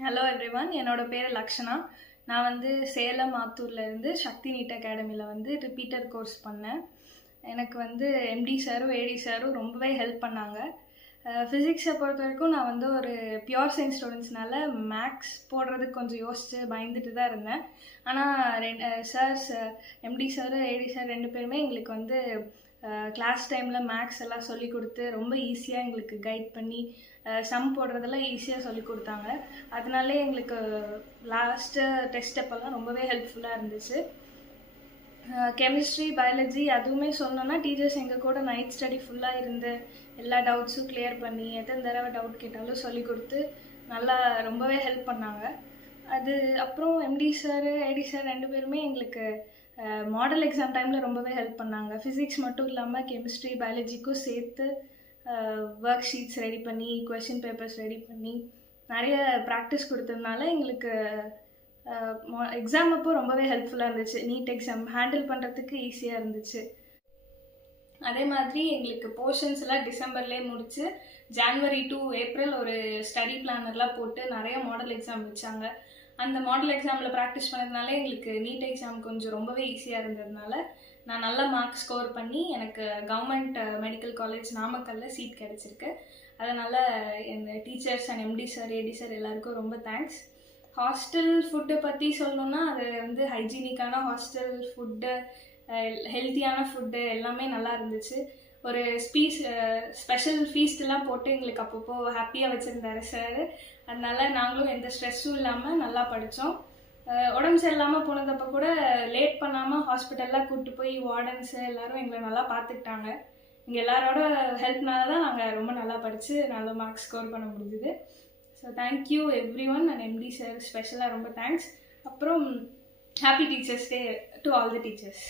Hello everyone, என்னோட பேர் லக்ஷனா. நான் வந்து சேலம் ஆத்தூர்லேருந்து சக்தி நீட் அகாடமியில் வந்து ரிப்பீட்டர் கோர்ஸ் பண்ணேன். எனக்கு வந்து எம்டி சாரும் ஏடி சாரும் ரொம்பவே ஹெல்ப் பண்ணாங்க. ஃபிசிக்ஸை பொறுத்த வரைக்கும் நான் வந்து ஒரு பியூர் சயின்ஸ் ஸ்டூடெண்ட்ஸ்னால மேக்ஸ் போடுறதுக்கு கொஞ்சம் யோசித்து பயந்துட்டு தான் இருந்தேன். ஆனால் SARS empty sir AD sir ரெண்டு பேருமே எங்களுக்கு வந்து கிளாஸ் டைமில் மேக்ஸ் எல்லாம் சொல்லி கொடுத்து ரொம்ப ஈஸியாக எங்களுக்கு கைட் பண்ணி சம் போடுறதெல்லாம் ஈஸியாக சொல்லி கொடுத்தாங்க. அதனாலே எங்களுக்கு லாஸ்ட்டு டெஸ்ட் அப்போல்லாம் ரொம்பவே ஹெல்ப்ஃபுல்லாக இருந்துச்சு. கெமிஸ்ட்ரி, பயாலஜி அதுவுமே சொன்னோன்னா டீச்சர்ஸ் எங்கள் கூட நைட் ஸ்டடி ஃபுல்லாக இருந்து எல்லா டவுட்ஸும் கிளியர் பண்ணி எத்தனை தடவை டவுட் கேட்டாலும் சொல்லி கொடுத்து நல்லா ரொம்பவே ஹெல்ப் பண்ணாங்க. அது அப்புறம் எம்டி சார் ஏடி சார் ரெண்டு பேருமே எங்களுக்கு மாடல் எக்ஸாம் டைமில் ரொம்பவே ஹெல்ப் பண்ணாங்க. ஃபிசிக்ஸ் மட்டும் இல்லாமல் கெமிஸ்ட்ரி, பயாலஜிக்கும் சேர்த்து ஒர்க் ஷீட்ஸ் ரெடி பண்ணி கொஷின் பேப்பர்ஸ் ரெடி பண்ணி நிறைய ப்ராக்டிஸ் கொடுத்ததுனால எங்களுக்கு எக்ஸாம் அப்போ ரொம்பவே ஹெல்ப்ஃபுல்லாக இருந்துச்சு. நீட் எக்ஸாம் ஹேண்டில் பண்ணுறதுக்கு ஈஸியாக இருந்துச்சு. அதே மாதிரி எங்களுக்கு போர்ஷன்ஸ் எல்லாம் டிசம்பர்லேயே முடிச்சு ஜான்வரி டு ஏப்ரல் ஒரு ஸ்டடி பிளானர்லாம் போட்டு நிறைய மாடல் எக்ஸாம் வச்சாங்க. அந்த மாடல் எக்ஸாமில் ப்ராக்டிஸ் பண்ணதுனால எங்களுக்கு நீட் எக்ஸாம் கொஞ்சம் ரொம்பவே ஈஸியாக இருந்ததுனால நான் நல்ல மார்க் ஸ்கோர் பண்ணி எனக்கு கவர்மெண்ட் மெடிக்கல் காலேஜ் நாமக்கல்லில் சீட் கிடச்சிருக்கு. அதனால் என் teachers and MD sir AD sir எல்லாருக்கும் ரொம்ப தேங்க்ஸ். ஹாஸ்டல் ஃபுட்டை பற்றி சொல்லணுன்னா அது வந்து ஹைஜீனிக்கான ஹாஸ்டல் ஃபுட்டு, ஹெல்த்தியான ஃபுட்டு எல்லாமே நல்லா இருந்துச்சு. ஒரு ஸ்பெஷல் ஃபீஸ்ட்லாம் போட்டு எங்களுக்கு அப்பப்போ ஹாப்பியாக வச்சுருந்தாரு சார். அதனால நாங்களும் எந்த ஸ்ட்ரெஸ்ஸும் இல்லாமல் நல்லா படித்தோம். உடம்பு சரியில்லாமல் போனதப்போ கூட லேட் பண்ணாமல் ஹாஸ்பிட்டல்லாம் கூப்பிட்டு போய் வார்டன்ஸு எல்லோரும் எங்களை நல்லா பார்த்துக்கிட்டாங்க. இங்கே எல்லாரோட ஹெல்ப்னால தான் நாங்கள் ரொம்ப நல்லா படித்து நல்ல மார்க்ஸ் ஸ்கோர் பண்ண முடிஞ்சுது. So thank you every one and MD sir ஸ்பெஷலாக ரொம்ப தேங்க்ஸ். அப்புறம் happy teachers day to all the teachers.